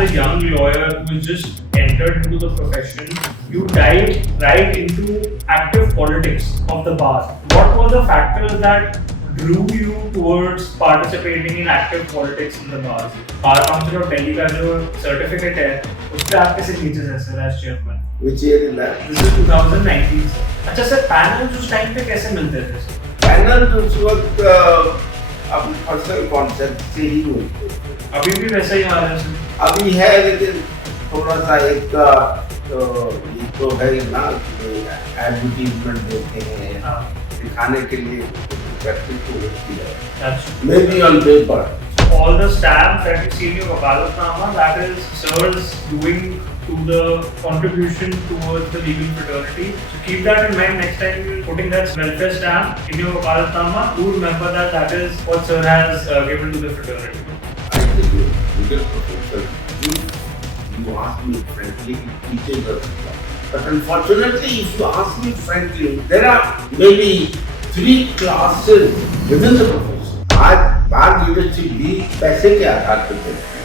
as a young lawyer who just entered into the profession, you dived right into active politics of the bar. What were the factors that drew you towards participating in active politics in the bar? Bar Council of Delhi का जो certificate है, उस पे आपके signatures हैं sir as chairman. Which year is that? This is 2019 sir. अच्छा sir panels उस time पे कैसे मिलते थे सर? पैनल उस वक्त अपने पर्सनल कॉन्सेप्ट से ही होते थे। अभी भी वैसा ही हाल है सर? अभी है लेकिन थोड़ा सा एक तो है ना एडवर्टीजमेंट देते हैं दिखाने के लिए प्रैक्टिस तो होती है may be on paper. All the stamps that you see in your wakalatnama, that is sirs doing to the contribution towards the legal fraternity. So keep that in mind next time you're putting that welfare stamp in your wakalatnama. Do remember that that is what sir has given to the fraternity. I tell you, legal professor, you ask me frankly, it teaches us. But unfortunately, if you ask me frankly, there are maybe 3 classes within the profession. आज बार leadership भी पैसे के आधार पर चलती है।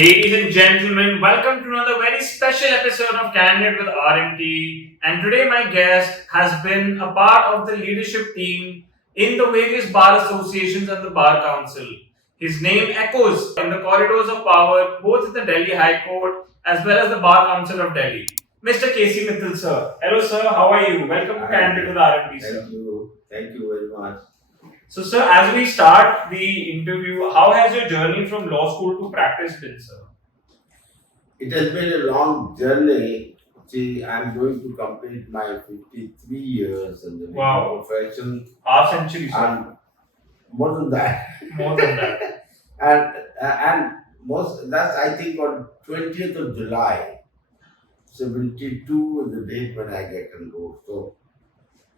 Ladies and gentlemen, welcome to another very special episode of Candid with RMT. And today my guest has been a part of the leadership team in the various bar associations and the Bar Council. His name echoes in the corridors of power, both in the Delhi High Court as well as the Bar Council of Delhi. Mr. MIttal sir. Hello sir, how are you? Welcome to Candid with RMT sir. Thank you very much. So sir, as we start the interview, how has your journey from law school to practice been, sir? It has been a long journey. See, I'm going to complete my 53 years in the legal profession. Half century, sir. And more than that. More than that. and that's I think on 20th of July, 72 is the date when I get enrolled. So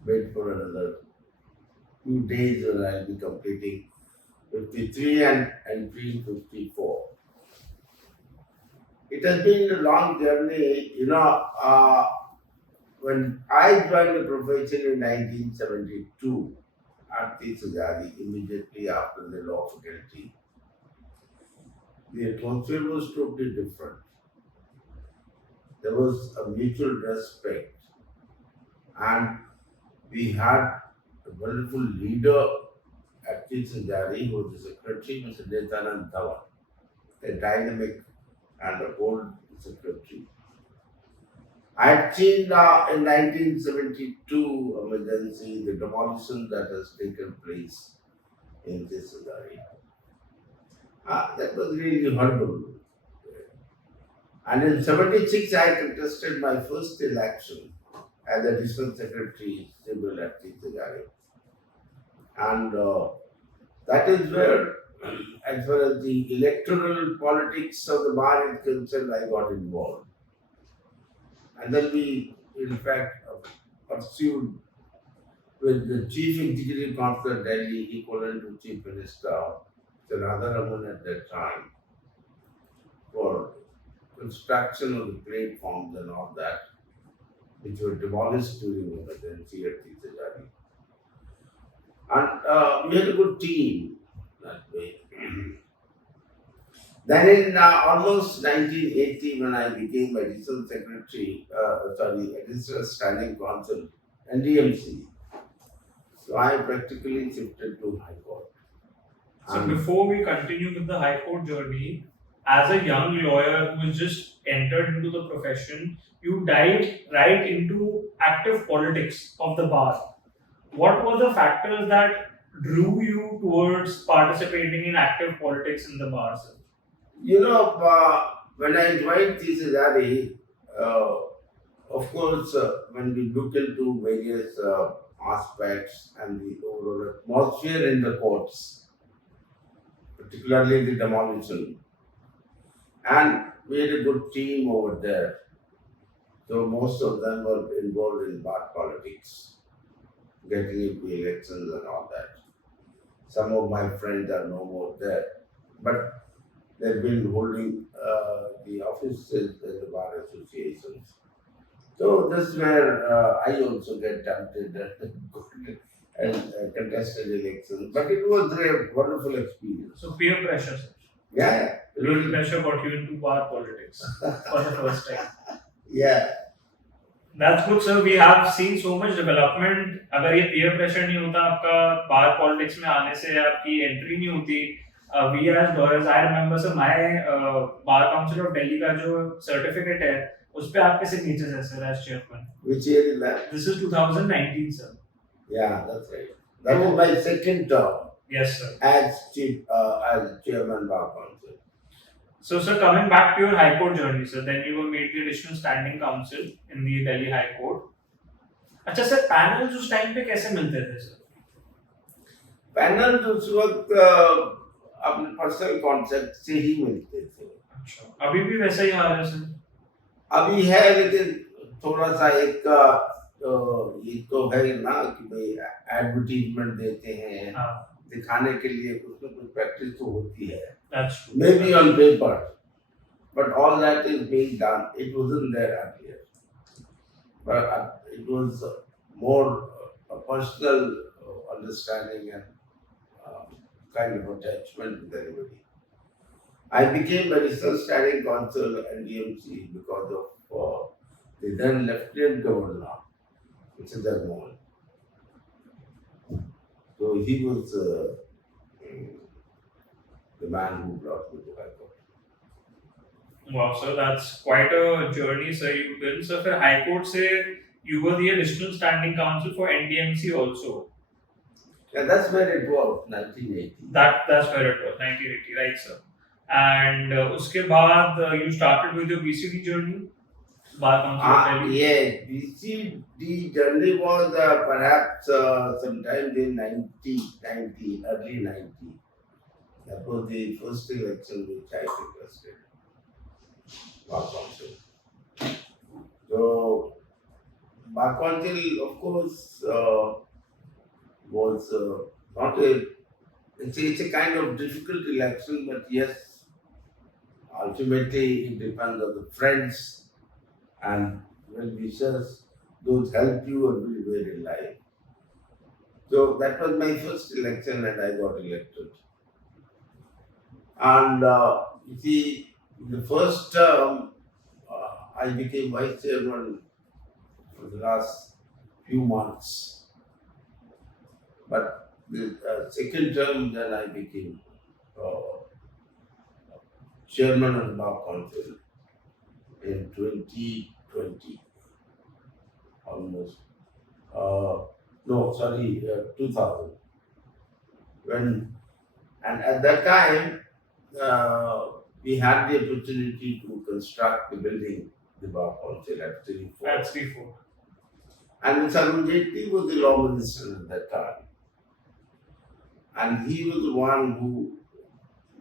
wait for another 2 days when I'll be completing 53 and entering 54. It has been a long journey. When I joined the profession in 1972 at DHCBA, immediately after the law faculty, the atmosphere was totally different. There was a mutual respect, and we had a wonderful leader at DHCBA who was the secretary, Mr. Netanand Dhawan, a dynamic and a bold secretary. I had seen in 1972 emergency the demolition that has taken place in DHCBA. That was really horrible. And in 76 I contested my first election as additional secretary civil at DHCBA. And that is where, as far as the electoral politics of the bar is concerned, I got involved. And then we, in fact, pursued with the Chief Executive Council of Delhi, equivalent to Chief Minister, Radha Raman at that time, for construction of the platforms and all that, which were demolished during the emergency at DHCBA. And we had a good team that way. Then in almost 1980, when I became additional secretary, additional standing counsel, NDMC, so I practically shifted to High Court. So before we continue with the High Court journey, as a young lawyer who has just entered into the profession, you dived right into active politics of the bar. What were the factors that drew you towards participating in active politics in the bar, sir? When I joined DHCBA, of course, when we look into various aspects and the overall atmosphere in the courts, particularly the demolition, and we had a good team over there. So most of them were involved in bar politics, getting into elections and all that. Some of my friends are no more there, but they've been holding the offices in the bar associations. So this is where I also get tempted and contested elections. But it was a wonderful experience. So peer pressure, sir. Yeah, Peer pressure got you into power politics for the first time. yeah. That's good, sir. We have seen so much development. अगर ये peer pressure नहीं होता आपका power politics में आने से आपकी entry नहीं होती. We as lawyers, I remember sir, my bar council of Delhi का जो certificate है, उस पे आपके signatures है sir as chairman. Which year is that? This is 2019, sir. Yeah, that's right. That was my second term Yes, sir. as chairman bar council. So, sir, coming back to your High Court journey, sir, then you were made the additional standing counsel in the Delhi High Court. अच्छा sir panels उस time पे कैसे मिलते थे sir? Panel उस वक्त अपने personal concept से ही मिलते थे. अच्छा, अभी भी वैसा ही हाल है सर? अभी है, लेकिन थोड़ा सा एक ये तो है ना कि भाई एडवर्टीजमेंट देते हैं, दिखाने के लिए कुछ ना कुछ प्रैक्टिस तो होती है. Maybe on paper, but all that is being done. It wasn't there earlier, but it was more a personal understanding and kind of attachment with everybody. I became additional standing counsel at DMC because of the then Lieutenant Governor, Mr. Jagmohan. So he was the man who brought me to High Court. Wow, sir, that's quite a journey, sir. You've been, sir, for High Court, say you were the additional standing counsel for NDMC also. Yeah, that's where it was, 1980. That's where it was, 1980, right, sir. And उसके बाद you started with your BCD journey, bar council. Yeah, BCD journey was perhaps sometime in 1990, early 90. That was the first election which I contested, bar council. So, bar council, of course, was not a. It's a kind of difficult election, but yes, ultimately it depends on the friends and well-wishers. Those help you everywhere in life. So that was my first election, and I got elected. And you see, in the first term, I became vice chairman for the last few months. But the second term, then I became chairman of the bar council in 2020, almost. 2000. And at that time, we had the opportunity to construct the building, the bar council at 34. At 34. And Mr. Arun Jaitley was the law minister at that time. And he was the one who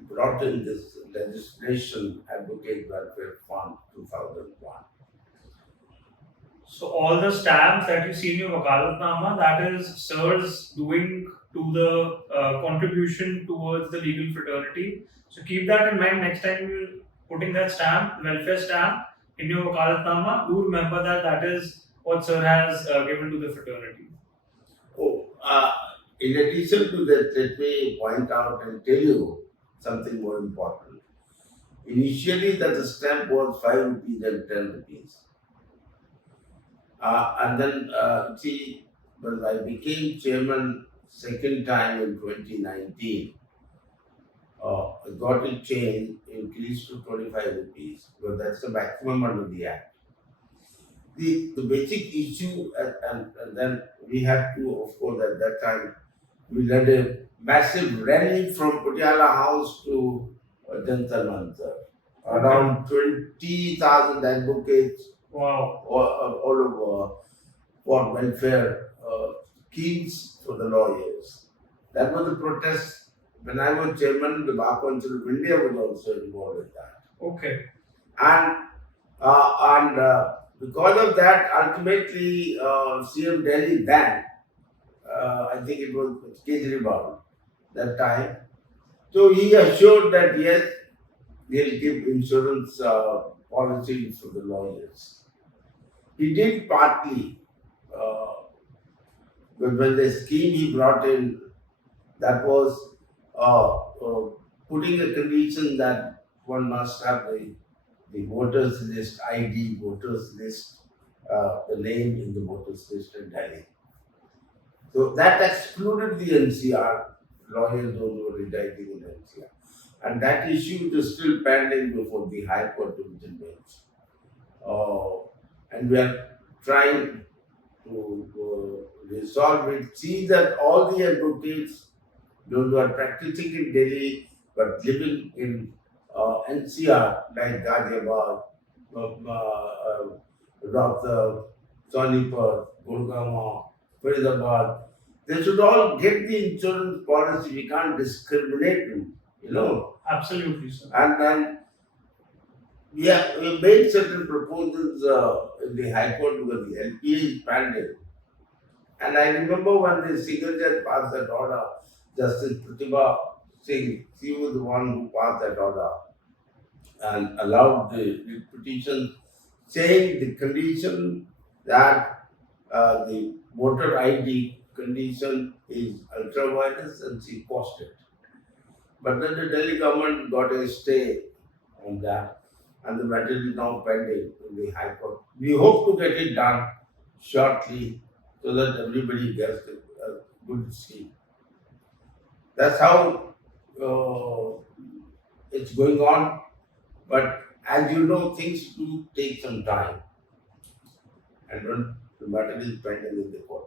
brought in this legislation, Advocate Welfare Fund 2001. So all the stamps that you see in your Wakalatnama, that is sirs doing to the contribution towards the legal fraternity. So keep that in mind next time you're putting that stamp, welfare stamp, in your Wakalatnama. Do remember that that is what sir has given to the fraternity. Oh, in addition to that, let me point out and tell you something more important. Initially, that stamp was 5 rupees and 10 rupees. And then, see, when I became chairman second time in 2019, I got it changed, increased to 25 rupees, because that's the maximum under the Act. The basic issue, and then we had to, of course, at that time, we led a massive rally from Patiala House to Jantar Mantar. Around 20,000 advocates. Wow. All over for welfare schemes for the lawyers. That was the protest. When I was chairman, the Bar Council of India was also involved in that. Okay. And because of that, ultimately, CM Delhi then, I think it was Kejriwal that time. So he assured that yes, they'll give insurance policies for the lawyers. He did partly, but when the scheme he brought in, that was putting a condition that one must have the voters list, ID, voters list, the name in the voters list in Delhi. So that excluded the NCR, lawyers those who were residing in NCR. And that issue is still pending before the High Court Division Bench. And we are trying to resolve it. See that all the advocates, those who are practicing in Delhi but living in NCR like Ghaziabad, Rohtak, Sonipat, Gurgaon, Faridabad, they should all get the insurance policy. We can't discriminate them, you know. Absolutely, sir. And then we made certain proposals in the High Court because the LPA is pending. And I remember when the single judge passed that order, Justice Pratibha Singh, she was the one who passed that order and allowed the petition saying the condition that the voter ID condition is ultra virus and she quashed it. But then the Delhi government got a stay on that and the matter is now pending in the High Court. We hope to get it done shortly so that everybody gets a good scheme. That's how it's going on. But as you know, things do take some time. And when the matter is pending in the court.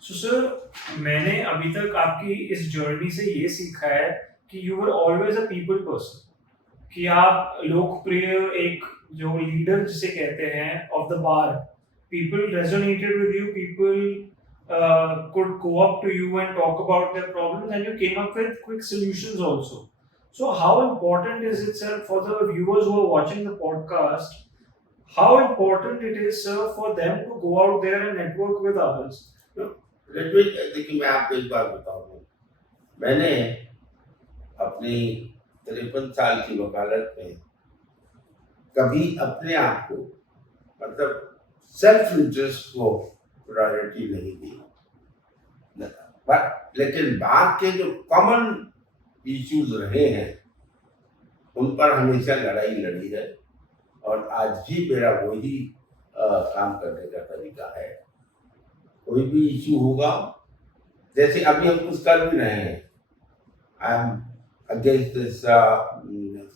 So sir, मैंने अभी तक आपकी इस journey से ये सीखा है कि you were always a people person. कि आप लोकप्रिय एक जो लीडर जिसे कहते हैं of the bar, people resonated with you, people could go up to you and talk about their problems, and you came up with quick solutions also. So how important is it, sir, for the viewers who are watching the podcast? How important it is, sir, for them to go out there and network with others? देखिए मैं आपको एक बात बताऊँ, मैंने अपनी 53 साल की वकालत में कभी अपने आप को मतलब सेल्फ इंटरेस्ट को प्रायोरिटी नहीं दी, बट लेकिन बात के जो कॉमन इश्यूज रहे हैं उन पर हमेशा लड़ाई लड़ी है और आज भी मेरा वही काम करने का तरीका है। कोई भी इश्यू होगा, जैसे अभी हम कुछ कर भी रहे हैं, I am against this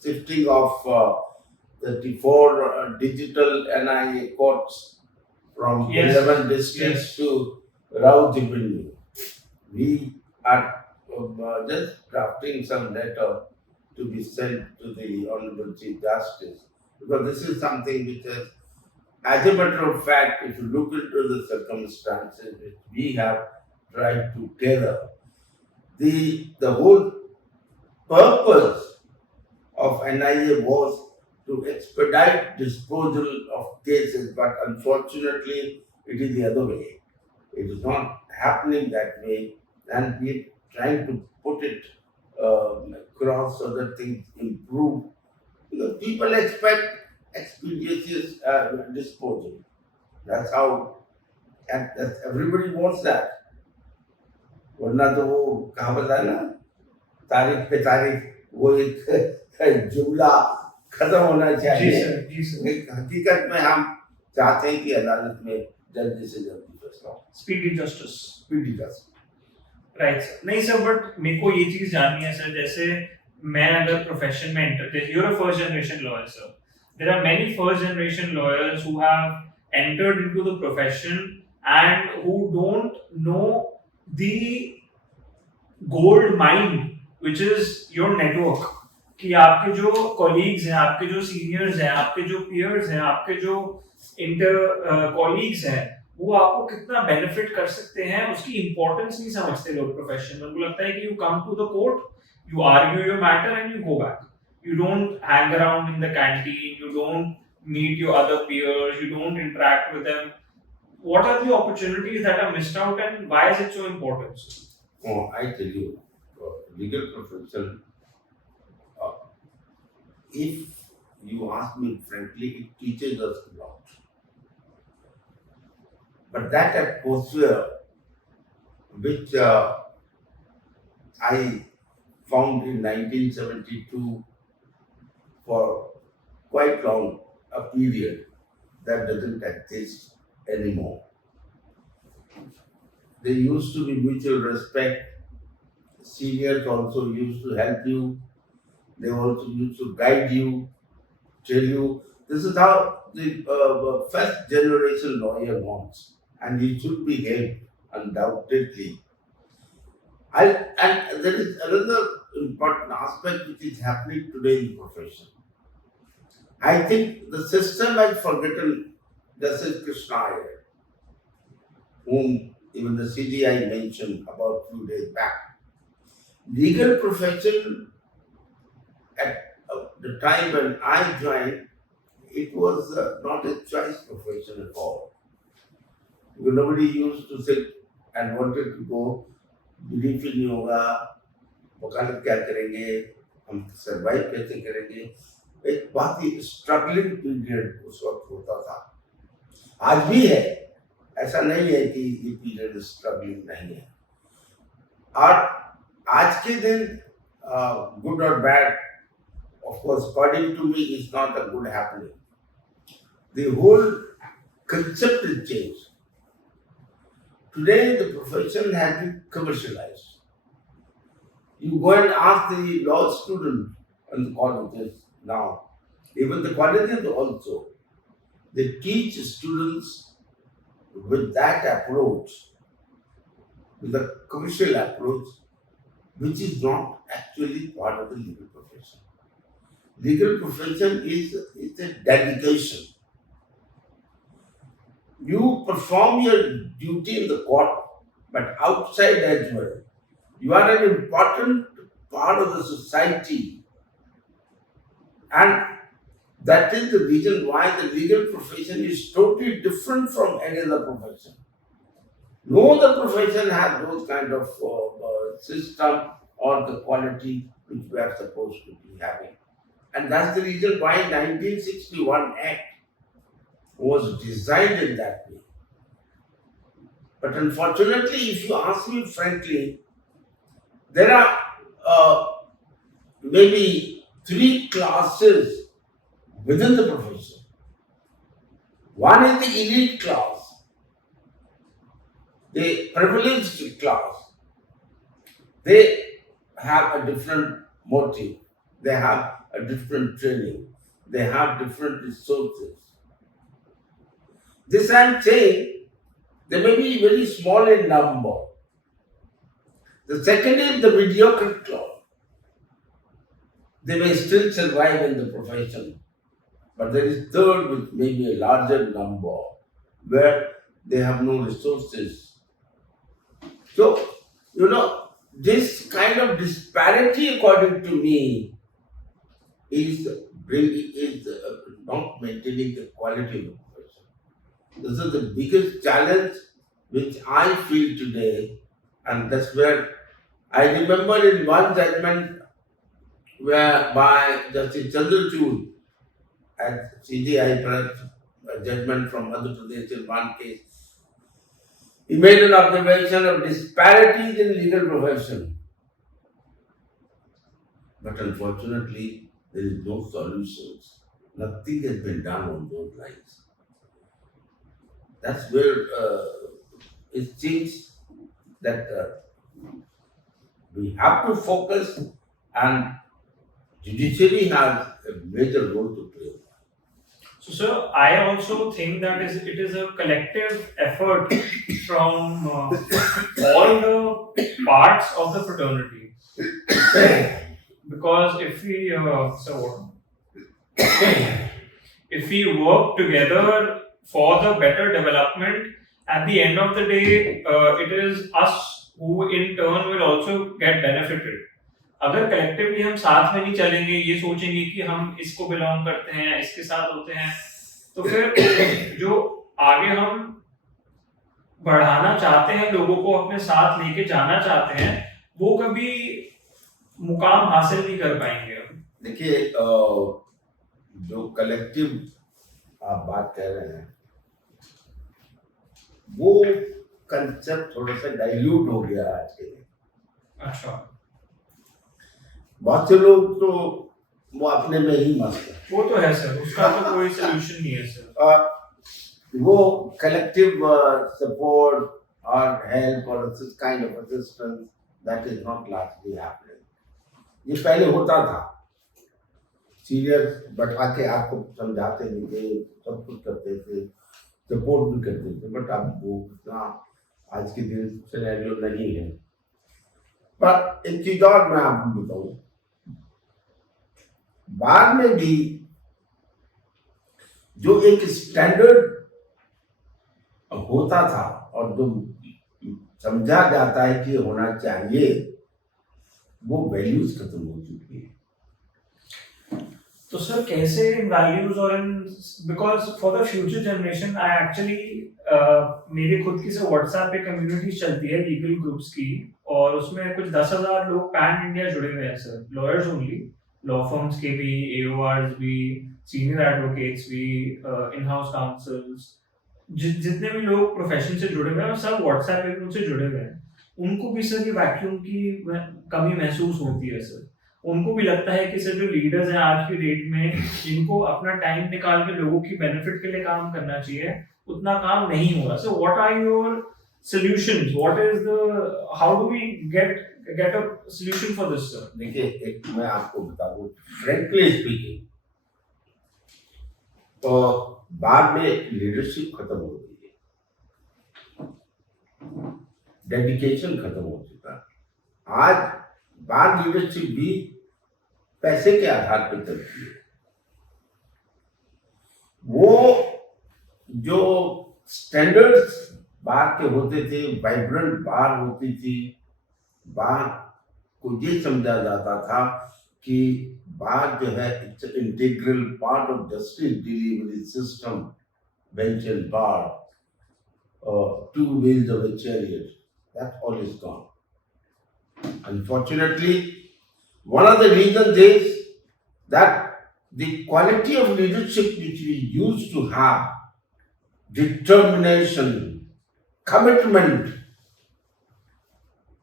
shifting of 34 digital NIA courts from 11 districts to Rawalpindi. We are just drafting some letter to be sent to the Honorable Chief Justice because this is something which is, as a matter of fact, if you look into the circumstances which we have tried to tailor, the whole purpose of NIA was to expedite disposal of cases, but unfortunately it is the other way. It is not happening that way, and we are trying to put it across so that things improve. Because people expect expeditious disposal. That's how, and everybody wants that. वरना तो वो कहावत है ना, तारीख पे तारीख, वो एक जुमला खत्म होना चाहिए। जी सर। हकीकत में हम चाहते हैं कि अदालत में जल्दी से जल्दी फैसला हो। Speedy justice. Speedy justice. Right sir. नहीं सर, बट मेरे को ये चीज जाननी है सर, जैसे मैं अगर प्रोफेशन में enter, you're a first generation lawyer, sir. There are many first generation lawyers who have entered into the profession and who don't know the gold mine which is your network. कि आपके जो colleagues हैं, आपके जो seniors हैं, आपके जो peers हैं, आपके जो इंटर कॉलीग्स हैं, वो आपको कितना बेनिफिट कर सकते हैं, उसकी इंपॉर्टेंस नहीं समझते लोग प्रोफेशन में। उनको लगता है कि you come to the court, you argue your matter and you go back. You don't hang around in the canteen, you don't meet your other peers, you don't interact with them. What are the opportunities that are missed out and why is it so important? Oh, I tell you, legal profession, if you ask me frankly, it teaches us a lot. But that atmosphere which I found in 1972 for quite long a period that doesn't exist anymore. There used to be mutual respect. Seniors also used to help you. They also used to guide you, tell you this is how the first generation lawyer wants, and he should behave undoubtedly. And there is another important aspect which is happening today in profession. I think the system has forgotten Justice Krishna Iyer, whom even the CDI mentioned about few days back. Legal profession at the time when I joined, it was not a choice profession at all. Because nobody used to sit and wanted to go, belief ही नहीं होगा, वकालत क्या करेंगे, हम survive कैसे करेंगे, एक बहुत ही स्ट्रगलिंग पीरियड उस वक्त होता था. आज भी है, ऐसा नहीं है कि ये पीरियड स्ट्रगलिंग नहीं है. और आज के दिन गुड और bad, of course, according to me, is not a good happening. The whole concept is changed. Today, the profession has been commercialized. You go and ask the law student in the colleges now, even the colleges also, they teach students with that approach, with a commercial approach, which is not actually part of the legal profession. Legal profession is a dedication. You perform your duty in the court, but outside as well. You are an important part of the society. And that is the reason why the legal profession is totally different from any other profession. No other profession has those kind of system or the quality which we are supposed to be having. And that's the reason why 1961 Act was designed in that way. But unfortunately, if you ask me frankly, there are maybe 3 classes within the profession. One is the elite class, the privileged class. They have a different motive, they have a different training, they have different resources. This I am saying, they may be very small in number. The second is the mediocre class. They may still survive in the profession. But there is third with maybe a larger number where they have no resources. So, this kind of disparity, according to me, is not maintaining the quality of the profession. This is the biggest challenge which I feel today, and that's where I remember in one judgment where by Justice Chandrachud at CDI a judgment from Madhya Pradesh in one case, he made an observation of disparities in legal profession. But unfortunately, there is no solutions. Nothing has been done on those lines. That's where it seems that we have to focus, and judiciary has a major role to play. So, sir, I also think that it is a collective effort from all the parts of the fraternity. Because if we work together for the better development, at the end of the day, it is us who in turn will also get benefited. अगर collectively हम साथ में नहीं चलेंगे, ये सोचेंगे कि हम इसको बिलोंग करते हैं, इसके साथ होते हैं, तो फिर जो आगे हम बढ़ाना चाहते हैं, लोगों को अपने साथ लेके जाना चाहते हैं, वो कभी मुकाम हासिल नहीं कर पाएंगे. देखिए, जो कलेक्टिव आप बात कह रहे हैं, वो कंसेप्ट थोड़ा सा डाइल्यूट हो गया आज के दिन. अच्छा. बहुत से लोग तो वो अपने में ही मस्त है। वो तो है सर, उसका तो कोई सोल्यूशन नहीं है सर। वो कलेक्टिव सपोर्ट और हेल्प और kind of assistance that is not largely happening. ये पहले होता था, सीनियर बैठा के आपको समझाते भी थे, सब कुछ करते थे, सपोर्ट भी करते थे, बट अब वो इतना आज के दिन सिनेरियो नहीं है। पर एक चीज और मैं आपको बताऊं, बाद में भी जो एक स्टैंडर्ड होता था और जो समझा जाता है कि होना चाहिए, वो वैल्यूज खत्म हो चुकी है। तो सर कैसे इन वैल्यूज और इन, because for the future generation I actually, मेरी खुद की से व्हाट्सएप पे कम्युनिटी चलती है लीगल ग्रुप्स की, और उसमें कुछ 10,000 लोग पैन इंडिया जुड़े हुए हैं sir, lawyers only, law firms के भी, एओआर्स भी, सीनियर एडवोकेट्स भी, इन हाउस काउंसल्स, जितने भी लोग प्रोफेशन से जुड़े हुए हैं सब व्हाट्सएप पे उनसे जुड़े हुए हैं। उनको भी सर ये वैक्यूम की कमी महसूस होती है सर। उनको भी लगता है कि सर जो लीडर्स हैं आज की डेट में, जिनको अपना टाइम निकाल के लोगों की बेनिफिट के लिए काम करना चाहिए, उतना काम नहीं हो रहा। So what are your solutions? What is the, how do we get a solution for this sir? देखिए, एक मैं आपको बता दूं, फ्रेंकली स्पीकिंग, तो बाद में लीडरशिप खत्म हो गई है, डेडिकेशन खत्म हो चुका है। आज बार लीडरशिप भी पैसे के आधार पर चलती है। वो जो स्टैंडर्ड्स बार के होते थे, वाइब्रेंट बार होती थी, बार को ये समझा जाता था कि बार जो है it's integral part of justice delivery system, bench and bar, two wheels of a chariot, that all is gone. Unfortunately, one of the reasons is that the quality of leadership which we used to have, determination, commitment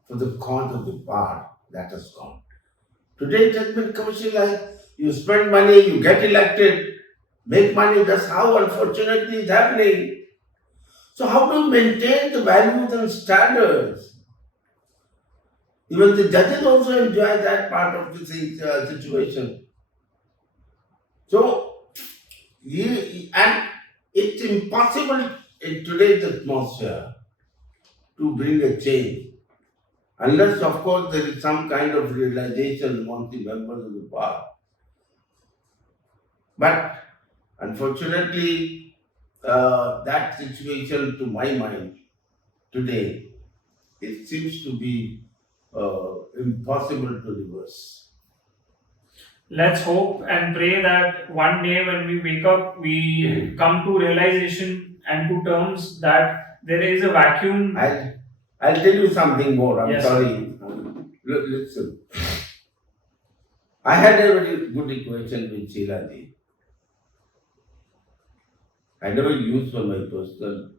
for the cause of the bar, that has gone. Today it has been commercialized. You spend money, you get elected, make money. That's how unfortunately it's happening. So how to maintain the values and standards? Even the judges also enjoy that part of the situation. So, and it's impossible in today's atmosphere to bring a change, unless, of course, there is some kind of realization among the members of the bar. But unfortunately, that situation, to my mind, today, it seems to be impossible to reverse. Let's hope and pray that one day when we wake up, we come to realization and to terms that there is a vacuum. I'll tell you something more. I'm Yes. sorry. Listen. I had a very good equation with Sheila ji. I never used for my personal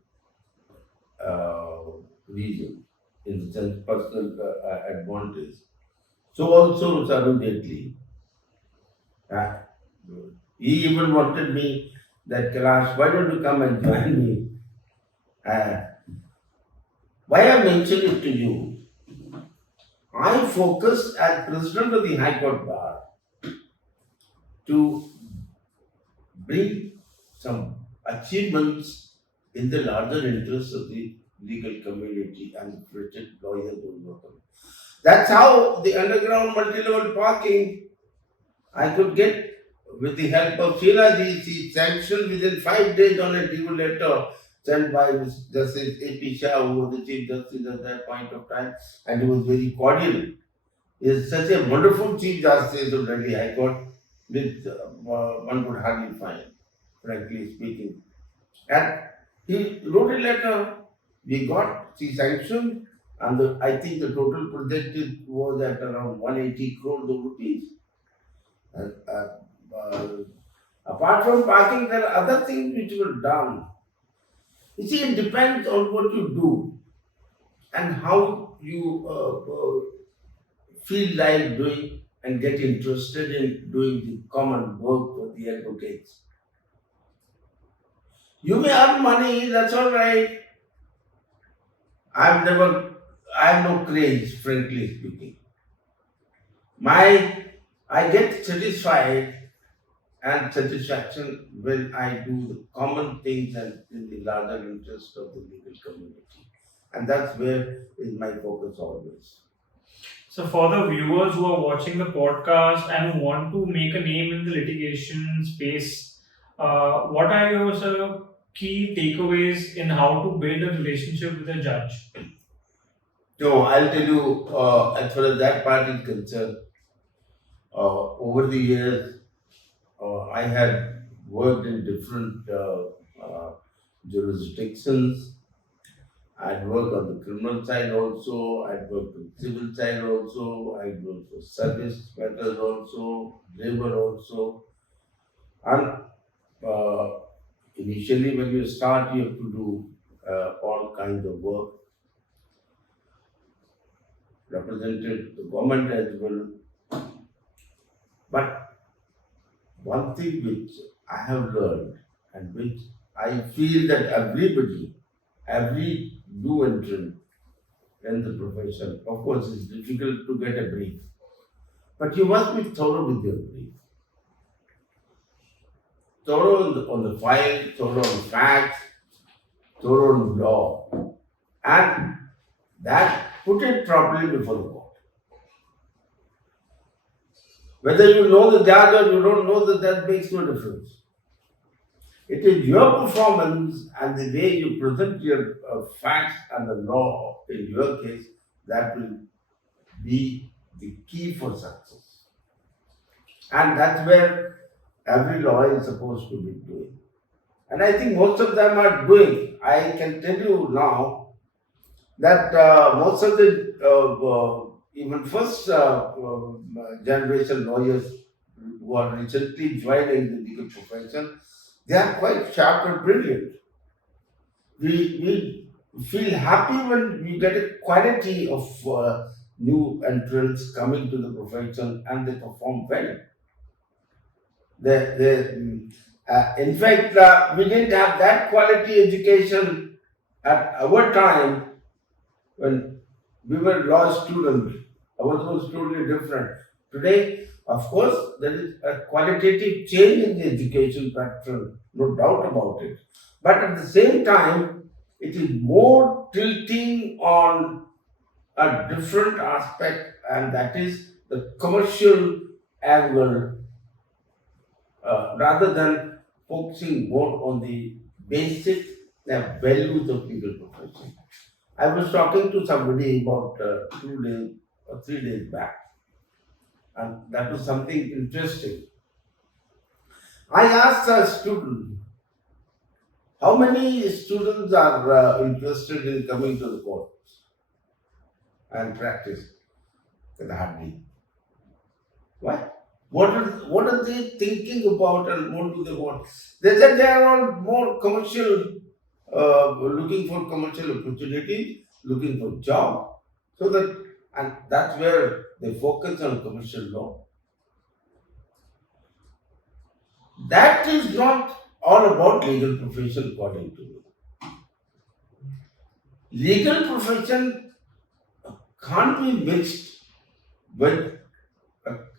reason, in the sense personal advantage. So also Sarun Jaitley. He even wanted me that, Kailash, why don't you come and join me? Why I mention it to you? I focused as President of the High Court Bar to bring some achievements in the larger interests of the legal community and the fraternity lawyers who work on it. That's how the underground multi-level parking I could get with the help of Sheila ji. She sanctioned within 5 days on a due letter sent by Justice A.P. Shah, who was the Chief Justice at that point of time, and he was very cordial. He is such a wonderful Chief Justice of Delhi High Court, which one could hardly find, frankly speaking. And he wrote a letter, we got, she sanctioned, and I think the total project was at around 180 crores of rupees. Apart from parking, there are other things which were done. You see, it depends on what you do and how you feel like doing and get interested in doing the common work for the advocates. You may earn money, that's all right. I have no craze, frankly speaking. I get satisfied and satisfaction when I do the common things and in the larger interest of the legal community. And that's where is my focus always. So, for the viewers who are watching the podcast and who want to make a name in the litigation space, what are your sort of key takeaways in how to build a relationship with a judge? No, I'll tell you, as far as that part is concerned, over the years, I had worked in different jurisdictions. I'd worked on the criminal side also, I'd worked on civil side also, I'd worked for service matters also, labor also. And uh, initially, when you start, you have to do all kinds of work, represented the government as well. But one thing which I have learned and which I feel that every new entrant in the profession, of course, it's difficult to get a brief, but you must be thorough with your brief. Thorough on the file, thorough on facts, thorough on law, and that put it properly before the court. Whether you know the judge or you don't know the judge makes no difference. It is your performance and the way you present your facts and the law in your case that will be the key for success. And that's where every lawyer is supposed to be doing. And I think most of them are doing. I can tell you now that most of the even first generation lawyers who are recently joining the legal profession, they are quite sharp and brilliant. We feel happy when we get a quality of new entrants coming to the profession and they perform well. In fact, we didn't have that quality education at our time when we were law students. Ours was totally different. Today, of course, there is a qualitative change in the education pattern, no doubt about it. But at the same time, it is more tilting on a different aspect, and that is the commercial angle rather than focusing more on the basic values of legal profession. I was talking to somebody about 2 days or 3 days back, and that was something interesting. I asked a student, how many students are interested in coming to the court and practice? Said hardly. Why? What are they thinking about and what do they want? They said they are all more commercial, looking for commercial opportunities, looking for job. So that, and that's where they focus on commercial law. That is not all about legal profession according to me. Legal profession can't be mixed with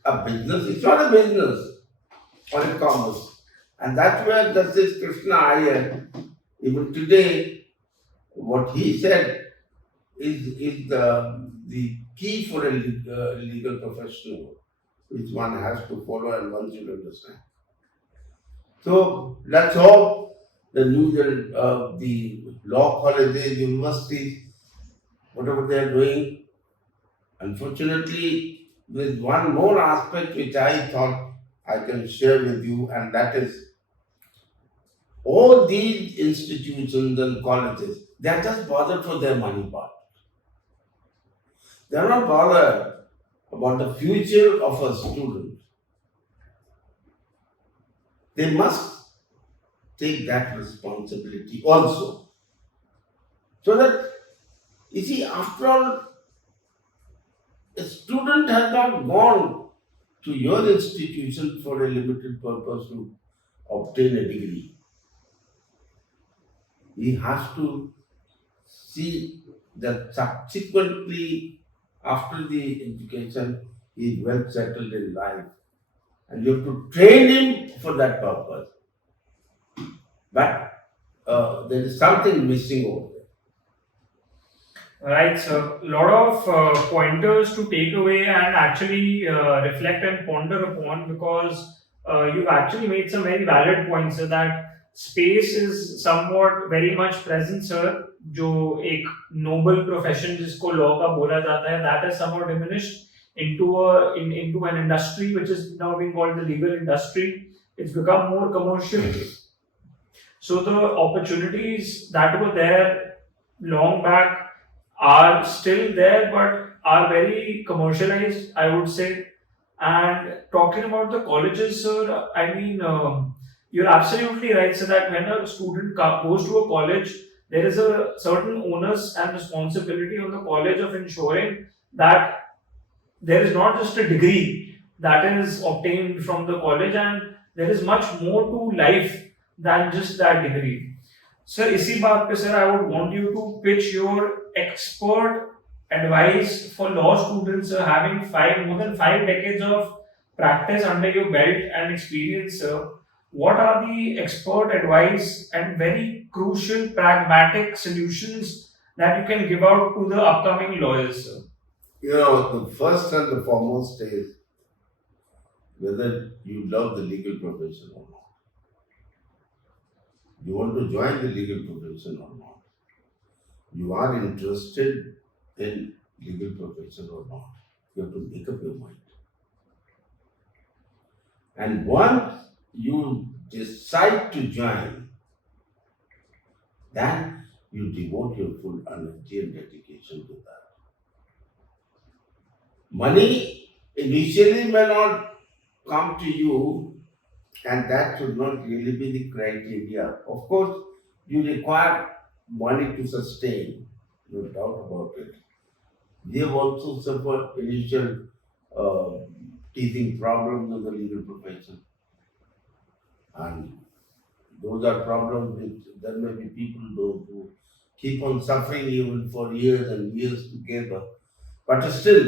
a business. It's not a business or a commerce. And that's where Justice Krishna Iyer, even today, what he said is the key for a legal professional, which one has to follow and one should understand. So let's hope the the law colleges, universities, whatever they are doing. Unfortunately, there's one more aspect which I thought I can share with you, and that is all these institutions and colleges, they are just bothered for their money part. They are not bothered about the future of a student. They must take that responsibility also. So that, you see, after all, a student has not gone to your institution for a limited purpose to obtain a degree. He has to see that subsequently, after the education, he is well settled in life, and you have to train him for that purpose. But there is something missing over there. Right, sir. A lot of pointers to take away and actually reflect and ponder upon, because you've actually made some very valid points, sir, that space is somewhat very much present, sir. जो एक noble profession जिसको law का बोला जाता है, that is somewhat diminished into an industry which is now being called the legal industry. It's become more commercial. So the opportunities that were there long back are still there, but are very commercialized, I would say. And talking about the colleges, sir, I mean, you're absolutely right, sir, that when a student goes to a college, there is a certain onus and responsibility on the college of ensuring that there is not just a degree that is obtained from the college, and there is much more to life than just that degree. Sir इसी बात पे sir I would want you to pitch your expert advice for law students having more than 5 decades of practice under your belt and experience, sir. What are the expert advice and very crucial pragmatic solutions that you can give out to the upcoming lawyers, sir? The first and the foremost is whether you love the legal profession or not. You want to join the legal profession or not. You are interested in legal profession or not. You have to make up your mind. And once you decide to join, then you devote your full energy and dedication to that. Money initially may not come to you, and that should not really be the criteria. Of course, you require money to sustain, no doubt about it. They have also suffered initial teething problems in the legal profession. And those are problems which there may be people who keep on suffering even for years and years together. But still,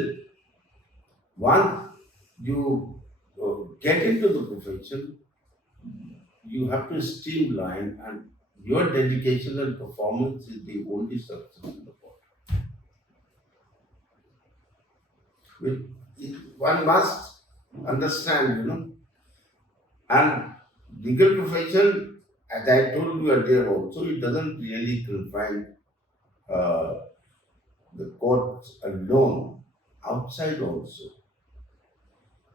once you get into the profession, you have to streamline, and your dedication and performance is the only success in the court. One must understand, and legal profession, as I told you earlier also, it doesn't really confine the courts alone. Outside also,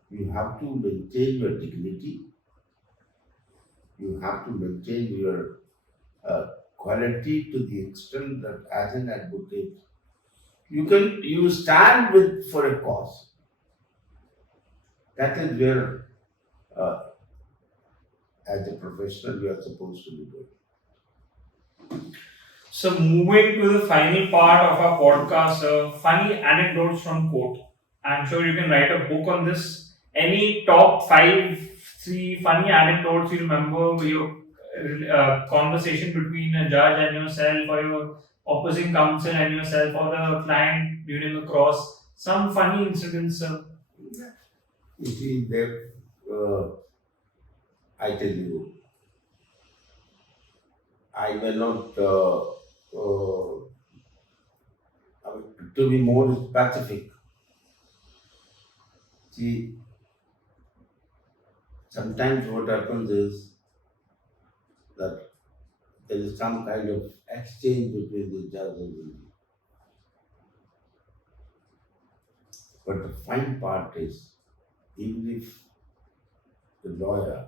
you have to maintain your dignity. You have to maintain your quality to the extent that as an advocate, you stand for a cause. That is where, as a professional, you are supposed to be doing. So moving to the final part of our podcast, funny anecdotes from court. I'm sure you can write a book on this. Any top 3 funny anecdotes you remember, your conversation between a judge and yourself, or your opposing counsel and yourself, or the client during the cross? Some funny incidents, sir. You see, I tell you, I may not, to be more specific. See, sometimes what happens is that there is some kind of exchange between the judge and the. But the fine part is, even if the lawyer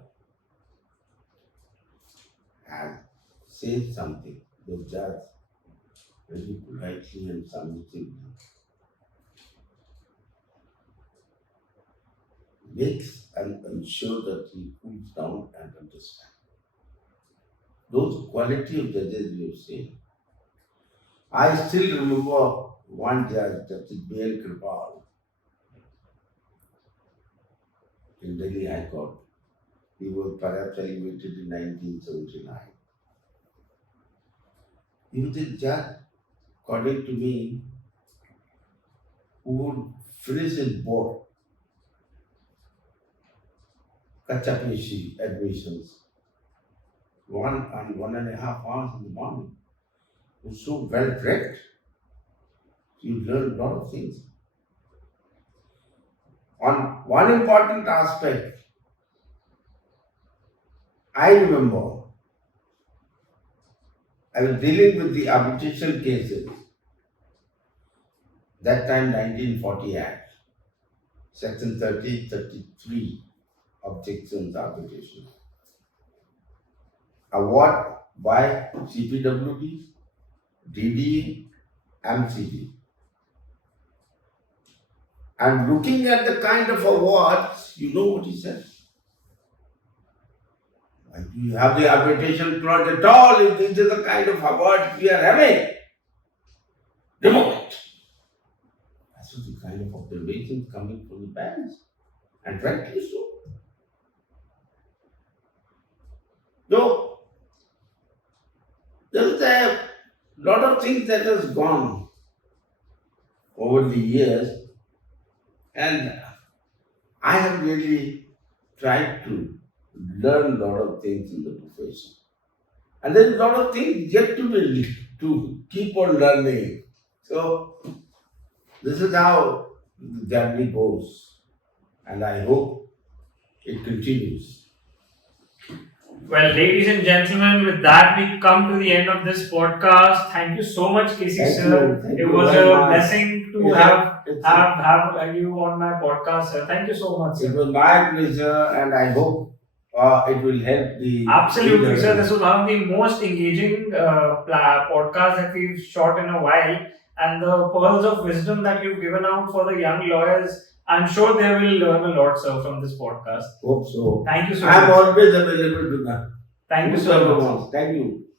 has said something, the judge very politely and submissively makes and ensure that he cools down and understands. Those quality of judges we have seen. I still remember one judge, Justice B.L. Kripal. in Delhi High Court. He was perhaps elevated in 1979. He was a judge, according to me, who would finish his board, Kachapeshi admissions, 1.5 hours in the morning. He was so well read. You learn a lot of things. On one important aspect, I remember I was dealing with the arbitration cases. That time 1940 Act, Section 33, objections arbitration. Award by CPWD, DDA, MCD. And looking at the kind of awards, you know what he said? Why do you have the arbitration clause at all if this is the kind of award we are having? Remove it. That's the kind of observations coming from the parents. And rightly so. So, there is a lot of things that has gone over the years, and I have really tried to learn a lot of things in the profession. And there is a lot of things yet to keep on learning. So, this is how the journey goes, and I hope it continues. Well, ladies and gentlemen, with that we come to the end of this podcast. Thank you so much, Casey Thank sir. you. Thank It you was very a much. blessing to have you on my podcast, sir. Thank you so much, It sir. was my pleasure, and I hope it will help the Absolutely, reader. sir. This was one of the most engaging podcasts that we've shot in a while, and the pearls of wisdom that you've given out for the young lawyers, I'm sure they will learn a lot, sir, from this podcast. Hope so. Thank you so I am much. always available to them. Thank you so Whoever much. wants. Thank you.